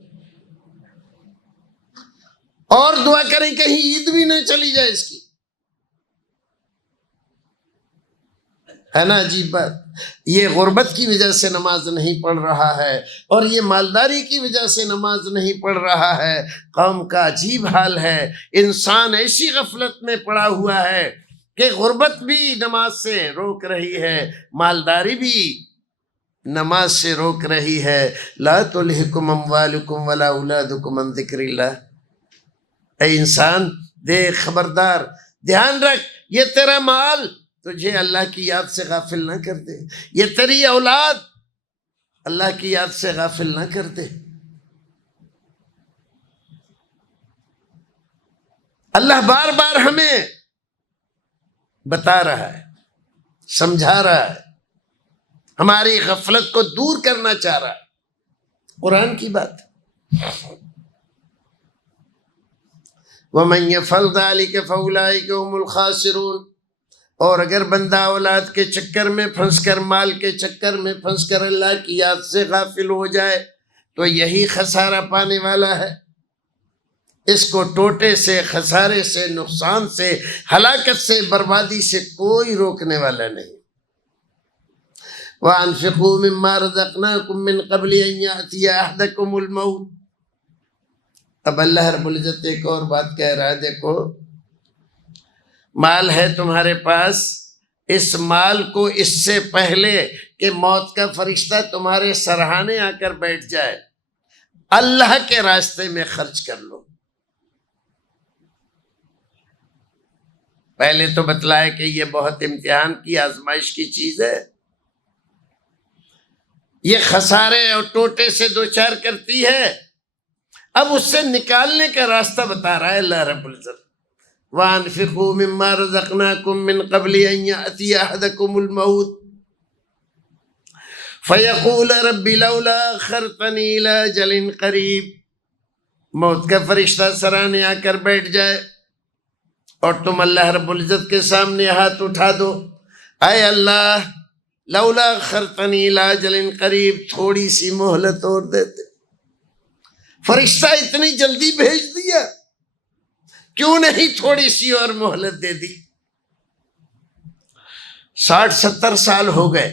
اور دعا کریں کہیں عید بھی نہ چلی جائے اس کی، ہے نا عجیب بات۔ یہ غربت کی وجہ سے نماز نہیں پڑھ رہا ہے، اور یہ مالداری کی وجہ سے نماز نہیں پڑھ رہا ہے۔ قوم کا عجیب حال ہے، انسان ایسی غفلت میں پڑا ہوا ہے کہ غربت بھی نماز سے روک رہی ہے، مالداری بھی نماز سے روک رہی ہے۔ لا تلہکم اموالکم ولا اولادکم عن ذکر اللہ۔ اے انسان دیکھ، خبردار، دھیان رکھ، یہ تیرا مال تجھے اللہ کی یاد سے غافل نہ کر دے، یہ تیری اولاد اللہ کی یاد سے غافل نہ کر دے۔ اللہ بار بار ہمیں بتا رہا ہے، سمجھا رہا ہے، ہماری غفلت کو دور کرنا چاہ رہا ہے۔ قرآن کی بات۔ وَمَن يَفْعَلْ ذَلِكَ فَأُولَٰئِكَ هُمُ الْخَاسِرُونَ۔ اور اگر بندہ اولاد کے چکر میں پھنس کر، مال کے چکر میں پھنس کر اللہ کی یاد سے غافل ہو جائے تو یہی خسارہ پانے والا ہے۔ اس کو ٹوٹے سے، خسارے سے، نقصان سے، ہلاکت سے، بربادی سے کوئی روکنے والا نہیں۔ وَأَنفِقُوا مِمَّا رَزَقْنَاكُم مِّن قَبْلِ أَن يَأْتِيَ أَحَدَكُمُ الْمَوْتُ۔ اب اللہ رب العزت ایک اور بات کہہ رہا ہے، دیکھو مال ہے تمہارے پاس، اس مال کو اس سے پہلے کہ موت کا فرشتہ تمہارے سرہانے آ کر بیٹھ جائے، اللہ کے راستے میں خرچ کر لو۔ پہلے تو بتلایا کہ یہ بہت امتحان کی، آزمائش کی چیز ہے، یہ خسارے اور ٹوٹے سے دوچار کرتی ہے۔ اب اس سے نکالنے کا راستہ بتا رہا ہے اللہ رب العزت۔ وَأَنفِقُوا مِمَّا رَزَقْنَاكُم مِّن قَبْلِ أَن يَأْتِيَ أَحَدَكُمُ الْمَوْتُ فَيَقُولَ رَبِّ لَوْلَا أَخَّرْتَنِي إِلَىٰ أَجَلٍ قَرِيبٍ۔ موت کا فرشتہ سرانے آ کر بیٹھ جائے اور تم اللہ رب العزت کے سامنے ہاتھ اٹھا دو، اے اللہ لولا أخرتنی إلى أجل قریب، تھوڑی سی مہلت اور دیتے۔ فرشتہ اتنی جلدی بھیج دیا، کیوں نہیں تھوڑی سی اور مہلت دے دی؟ 60-70 سال ہو گئے،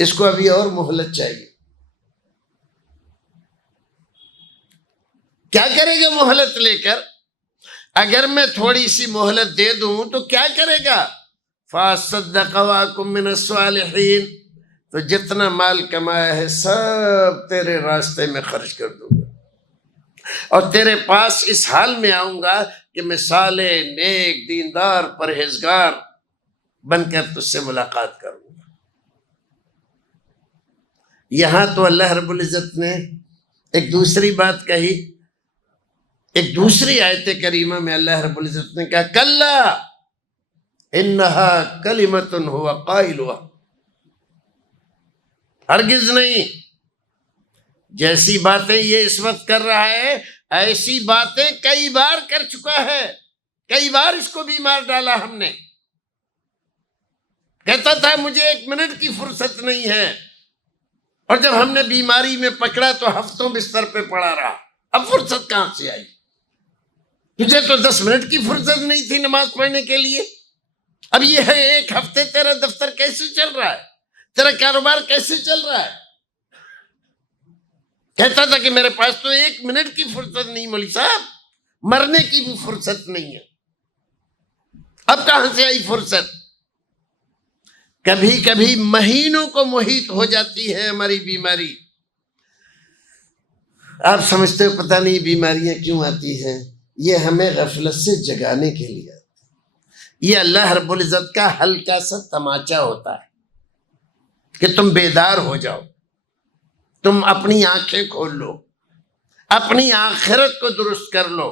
اس کو ابھی اور مہلت چاہیے۔ کیا کرے گا مہلت لے کر؟ اگر میں تھوڑی سی مہلت دے دوں تو کیا کرے گا؟ فَأَصَّدَّقَ وَأَكُن مِّنَ الصَّالِحِينَ، تو جتنا مال کمایا ہے سب تیرے راستے میں خرچ کر دوں گا، اور تیرے پاس اس حال میں آؤں گا کہ میں صالح، نیک، دیندار، پرہیزگار بن کر تجھ سے ملاقات کروں گا۔ یہاں تو اللہ رب العزت نے ایک دوسری بات کہی، ایک دوسری آیت کریمہ میں اللہ رب العزت نے کہا کلا انہا کلمۃ ہو قائلہا، ہرگز نہیں، جیسی باتیں یہ اس وقت کر رہا ہے ایسی باتیں کئی بار کر چکا ہے، کئی بار اس کو بیمار ڈالا ہم نے، کہتا تھا مجھے 1 منٹ کی فرصت نہیں ہے، اور جب ہم نے بیماری میں پکڑا تو ہفتوں بستر پہ پڑا رہا، اب فرصت کہاں سے آئی؟ تجھے تو 10 منٹ کی فرصت نہیں تھی نماز پڑھنے کے لیے، اب یہ ہے 1 ہفتے تیرا دفتر کیسے چل رہا ہے، تیرا کاروبار کیسے چل رہا ہے؟ کہتا تھا کہ میرے پاس تو 1 منٹ کی فرصت نہیں، مولوی صاحب مرنے کی بھی فرصت نہیں ہے، اب کہاں سے آئی فرصت؟ کبھی کبھی مہینوں کو محیط ہو جاتی ہے ہماری بیماری، آپ سمجھتے ہو پتہ نہیں بیماریاں کیوں آتی ہیں؟ یہ ہمیں غفلت سے جگانے کے لیے آتی ہے۔ یہ اللہ رب العزت کا ہلکا سا تماچا ہوتا ہے کہ تم بیدار ہو جاؤ، تم اپنی آنکھیں کھول لو، اپنی آخرت کو درست کر لو۔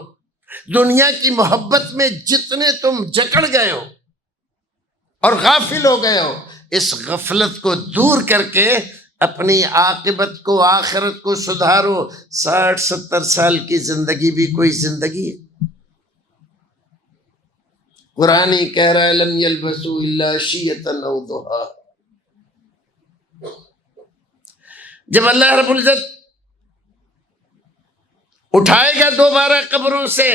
دنیا کی محبت میں جتنے تم جکڑ گئے ہو اور غافل ہو گئے ہو، اس غفلت کو دور کر کے اپنی عاقبت کو، آخرت کو سدھارو۔ 60-70 سال کی زندگی بھی کوئی زندگی ہے؟ قرآن ہی کہہ رہا ہے لم یلبسوا الا عشیۃ او ضحیٰ۔ جب اللہ رب العزت اٹھائے گا دوبارہ قبروں سے،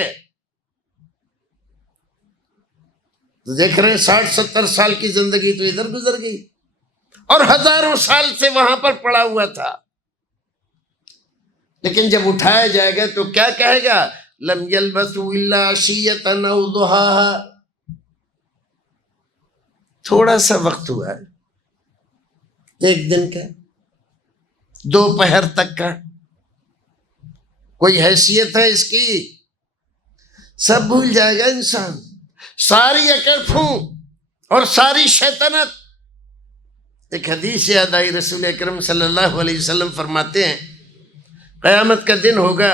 تو دیکھ رہے ہیں 60-70 سال کی زندگی تو ادھر گزر گئی اور ہزاروں سال سے وہاں پر پڑا ہوا تھا۔ لیکن جب اٹھایا جائے گا تو کیا کہے گا؟ لم یلبسوا الا عشیۃ او ضحیٰ۔ تھوڑا سا وقت ہوا ہے، 1 دن کا، 2 پہر تک کا، کوئی حیثیت ہے اس کی؟ سب بھول جائے گا انسان، ساری اکڑ پھونک اور ساری شیطنت۔ ایک حدیث یاد آئی، رسول اکرم صلی اللہ علیہ وسلم فرماتے ہیں قیامت کا دن ہوگا،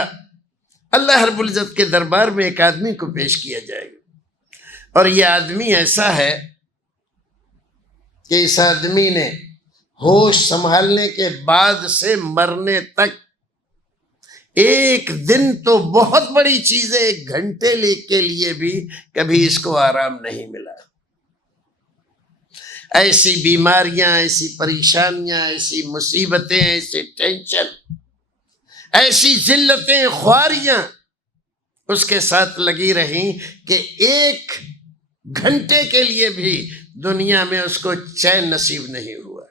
اللہ رب العزت کے دربار میں ایک آدمی کو پیش کیا جائے گا، اور یہ آدمی ایسا ہے کہ اس آدمی نے ہوش سنبھالنے کے بعد سے مرنے تک 1 دن تو بہت بڑی چیز ہے، 1 گھنٹے کے لیے بھی کبھی اس کو آرام نہیں ملا۔ ایسی بیماریاں، ایسی پریشانیاں، ایسی مصیبتیں، ایسی ٹینشن، ایسی ذلتیں، خواریاں اس کے ساتھ لگی رہیں کہ 1 گھنٹے کے لیے بھی دنیا میں اس کو چین نصیب نہیں ہوا۔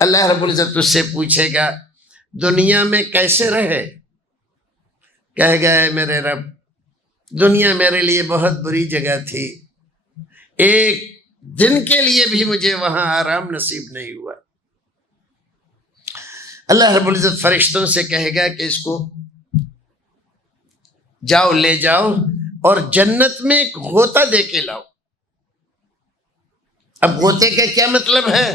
اللہ رب العزت اس سے پوچھے گا دنیا میں کیسے رہے؟ کہے گا اے میرے رب، دنیا میرے لیے بہت بری جگہ تھی، 1 دن کے لیے بھی مجھے وہاں آرام نصیب نہیں ہوا۔ اللہ رب العزت فرشتوں سے کہے گا کہ اس کو جاؤ، لے جاؤ اور جنت میں ایک غوطہ دے کے لاؤ۔ اب غوطے کا کیا مطلب ہے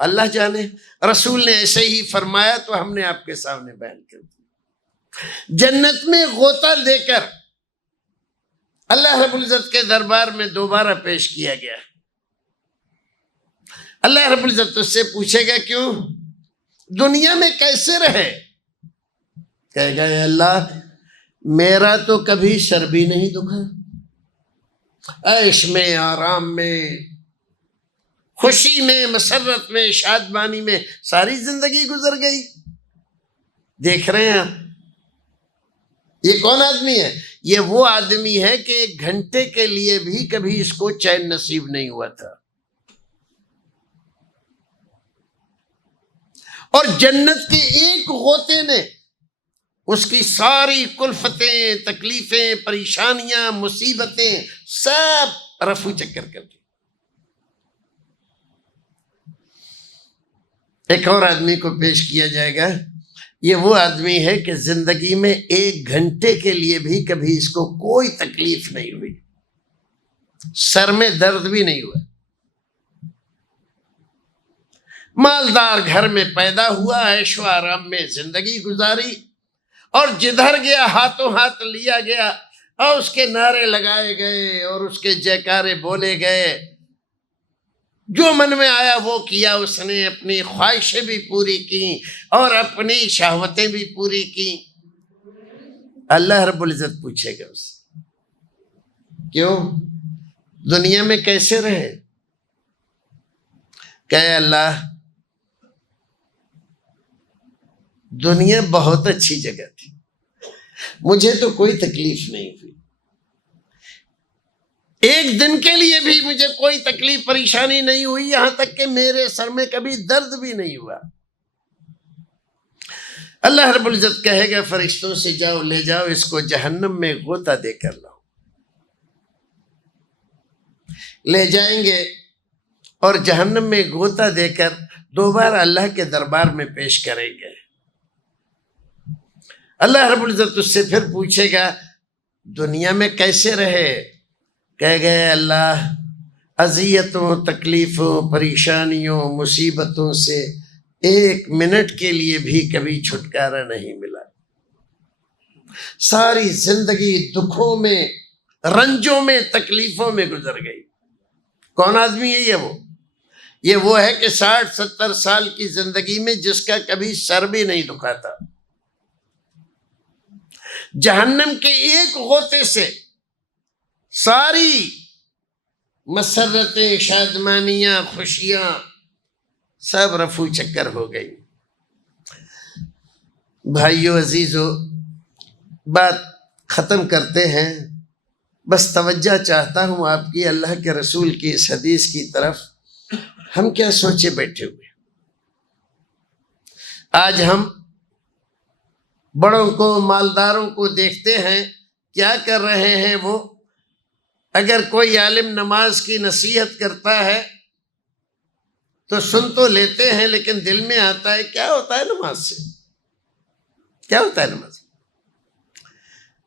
اللہ جانے، رسول نے ایسے ہی فرمایا تو ہم نے آپ کے سامنے بیان کر دیا۔ جنت میں غوطہ دے کر اللہ رب العزت کے دربار میں دوبارہ پیش کیا گیا۔ اللہ رب العزت اس سے پوچھے گا کیوں؟ دنیا میں کیسے رہے؟ کہے گا اے اللہ، میرا تو کبھی سر بھی نہیں دکھا، عیش میں، آرام میں، خوشی میں، مسرت میں، شادمانی میں ساری زندگی گزر گئی۔ دیکھ رہے ہیں آپ، یہ کون آدمی ہے؟ یہ وہ آدمی ہے کہ 1 گھنٹے کے لیے بھی کبھی اس کو چین نصیب نہیں ہوا تھا، اور جنت کے 1 غوطے نے اس کی ساری کلفتیں، تکلیفیں، پریشانیاں، مصیبتیں سب رفو چکر کر دی۔ ایک اور آدمی کو پیش کیا جائے گا، یہ وہ آدمی ہے کہ زندگی میں 1 گھنٹے کے لیے بھی کبھی اس کو کوئی تکلیف نہیں ہوئی، سر میں درد بھی نہیں ہوا، مالدار گھر میں پیدا ہوا، عیش و آرام میں زندگی گزاری، اور جدھر گیا ہاتھوں ہاتھ لیا گیا اور اس کے نعرے لگائے گئے اور اس کے جیکارے بولے گئے، جو من میں آیا وہ کیا اس نے، اپنی خواہشیں بھی پوری کی اور اپنی شہوتیں بھی پوری کی۔ اللہ رب العزت پوچھے گا اس سے کیوں؟ دنیا میں کیسے رہے؟ کہ اللہ، دنیا بہت اچھی جگہ تھی، مجھے تو کوئی تکلیف نہیں ہوئی، 1 دن کے لیے بھی مجھے کوئی تکلیف پریشانی نہیں ہوئی، یہاں تک کہ میرے سر میں کبھی درد بھی نہیں ہوا، اللہ رب العزت کہے گا فرشتوں سے جاؤ لے جاؤ اس کو جہنم میں غوطہ دے کر لاؤ. لے جائیں گے اور جہنم میں غوطہ دے کر دوبارہ اللہ کے دربار میں پیش کریں گے. اللہ رب العزت اس سے پھر پوچھے گا دنیا میں کیسے رہے؟ کہے گئے اللہ اذیتوں، تکلیفوں، پریشانیوں، مصیبتوں سے 1 منٹ کے لیے بھی کبھی چھٹکارا نہیں ملا. ساری زندگی دکھوں میں، رنجوں میں، تکلیفوں میں گزر گئی. کون آدمی ہے یہ وہ ہے کہ 60-70 سال کی زندگی میں جس کا کبھی سر بھی نہیں دکھا تھا. جہنم کے ایک غوطے سے ساری مسرتیں، شادمانیاں، خوشیاں سب رفو چکر ہو گئی. بھائیو عزیزو، بات ختم کرتے ہیں. بس توجہ چاہتا ہوں آپ کی اللہ کے رسول کی اس حدیث کی طرف. ہم کیا سوچے بیٹھے ہوئے؟ آج ہم بڑوں کو، مالداروں کو دیکھتے ہیں کیا کر رہے ہیں وہ. اگر کوئی عالم نماز کی نصیحت کرتا ہے تو سن تو لیتے ہیں لیکن دل میں آتا ہے کیا ہوتا ہے نماز سے؟ کیا ہوتا ہے نماز؟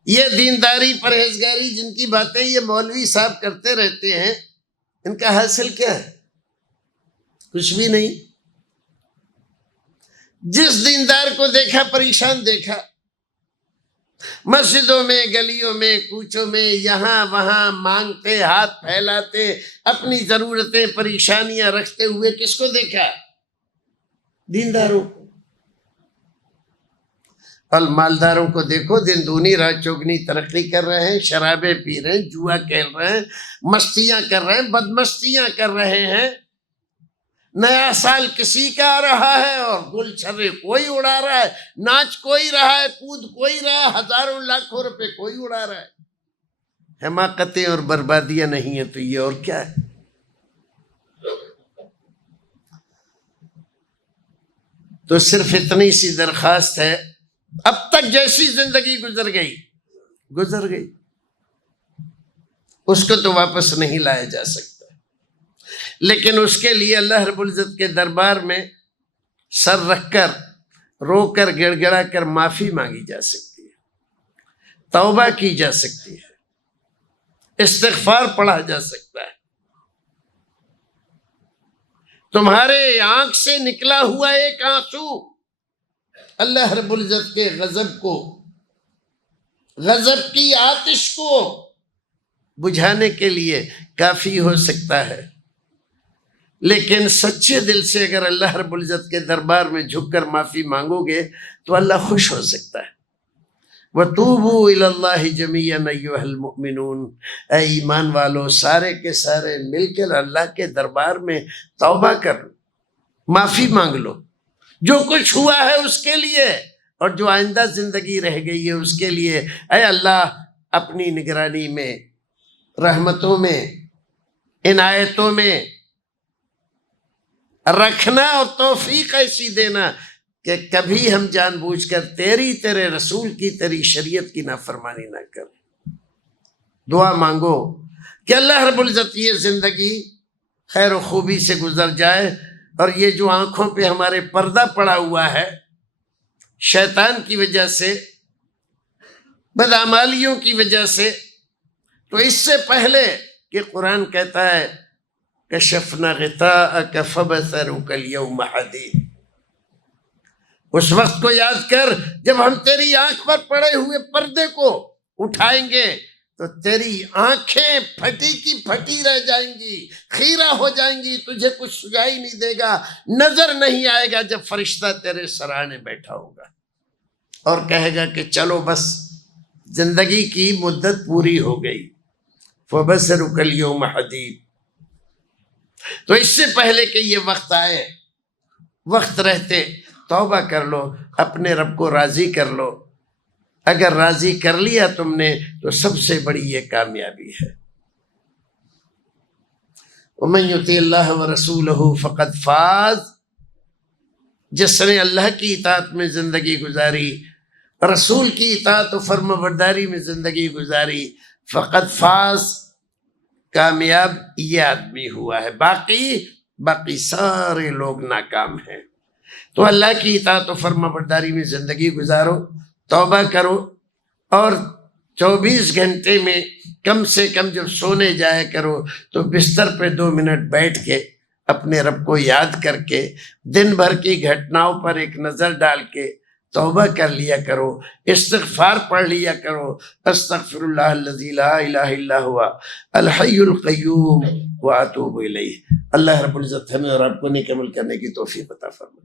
یہ دینداری، پرہیزگاری جن کی باتیں یہ مولوی صاحب کرتے رہتے ہیں، ان کا حاصل کیا ہے؟ کچھ بھی نہیں. جس دیندار کو دیکھا پریشان دیکھا، مسجدوں میں، گلیوں میں، کوچوں میں، یہاں وہاں مانگتے، ہاتھ پھیلاتے، اپنی ضرورتیں، پریشانیاں رکھتے ہوئے کس کو دیکھا؟ دینداروں کو. اور مالداروں کو دیکھو دن دونی رات چوگنی ترقی کر رہے ہیں، شرابیں پی رہے ہیں، جوا کھیل رہے ہیں، مستیاں کر رہے ہیں، بدمستیاں کر رہے ہیں. نیا سال کسی کا آ رہا ہے اور گل چھرے کوئی اڑا رہا ہے، ناچ کوئی رہا ہے، کود کوئی رہا ہے، ہزاروں لاکھوں روپے کوئی اڑا رہا ہے. حماقتیں اور بربادیاں نہیں ہیں تو یہ اور کیا ہے؟ تو صرف اتنی سی درخواست ہے، اب تک جیسی زندگی گزر گئی اس کو تو واپس نہیں لایا جا سکتا. لیکن اس کے لیے اللہ رب العزت کے دربار میں سر رکھ کر، رو کر، گڑ گڑا کر معافی مانگی جا سکتی ہے، توبہ کی جا سکتی ہے، استغفار پڑھا جا سکتا ہے. تمہارے آنکھ سے نکلا ہوا ایک آنسو اللہ رب العزت کے غضب کو، غضب کی آتش کو بجھانے کے لیے کافی ہو سکتا ہے. لیکن سچے دل سے اگر اللہ رب العزت کے دربار میں جھک کر معافی مانگو گے تو اللہ خوش ہو سکتا ہے. وَتُوبُوا إِلَى اللَّهِ جَمِيعًا أَيُّهَا الْمُؤْمِنُونَ، اے ایمان والو سارے کے سارے مل کر اللہ کے دربار میں توبہ کر لو، معافی مانگ لو. جو کچھ ہوا ہے اس کے لیے اور جو آئندہ زندگی رہ گئی ہے اس کے لیے. اے اللہ اپنی نگرانی میں، رحمتوں میں، عنایتوں میں رکھنا اور توفیق ایسی دینا کہ کبھی ہم جان بوجھ کر تیرے رسول کی، تیری شریعت کی نافرمانی نہ کریں. دعا مانگو کہ اللہ رب العزت یہ زندگی خیر و خوبی سے گزر جائے اور یہ جو آنکھوں پہ ہمارے پردہ پڑا ہوا ہے شیطان کی وجہ سے، بدعمالیوں کی وجہ سے، تو اس سے پہلے کہ قرآن کہتا ہے کشفنا غطاءک فبصرک اليوم حدید، اس وقت کو یاد کر جب ہم تیری آنکھ پر پڑے ہوئے پردے کو اٹھائیں گے تو تیری آنکھیں پھٹی کی پھٹی رہ جائیں گی، خیرہ ہو جائیں گی، تجھے کچھ سجائی نہیں دے گا، نظر نہیں آئے گا جب فرشتہ تیرے سرانے بیٹھا ہوگا اور کہے گا کہ چلو بس زندگی کی مدت پوری ہو گئی. فبصرک اليوم حدید. تو اس سے پہلے کہ یہ وقت آئے، وقت رہتے توبہ کر لو، اپنے رب کو راضی کر لو. اگر راضی کر لیا تم نے تو سب سے بڑی یہ کامیابی ہے. وَمَن يُطِعِ اللَّهَ وَرَسُولَهُ فَقَدْ فَازَ. جس نے اللہ کی اطاعت میں زندگی گزاری، رسول کی اطاعت و فرما برداری میں زندگی گزاری، فقط فاز، کامیاب یہ آدمی ہوا ہے، باقی سارے لوگ ناکام ہیں۔ تو اللہ کی اطاعت و فرما برداری میں زندگی گزارو، توبہ کرو، اور 24 گھنٹے میں کم سے کم جب سونے جایا کرو تو بستر پہ 2 منٹ بیٹھ کے اپنے رب کو یاد کر کے دن بھر کی گھٹناؤں پر ایک نظر ڈال کے توبہ کر لیا کرو، استغفار پڑھ لیا کرو، استغفر اللہ الذی لا الہ الا ہوا الحی القیوم واتوب الیہ۔ اللہ رب العزت ہمیں اور آپ کو نیک عمل کرنے کی توفیق عطا فرمائے۔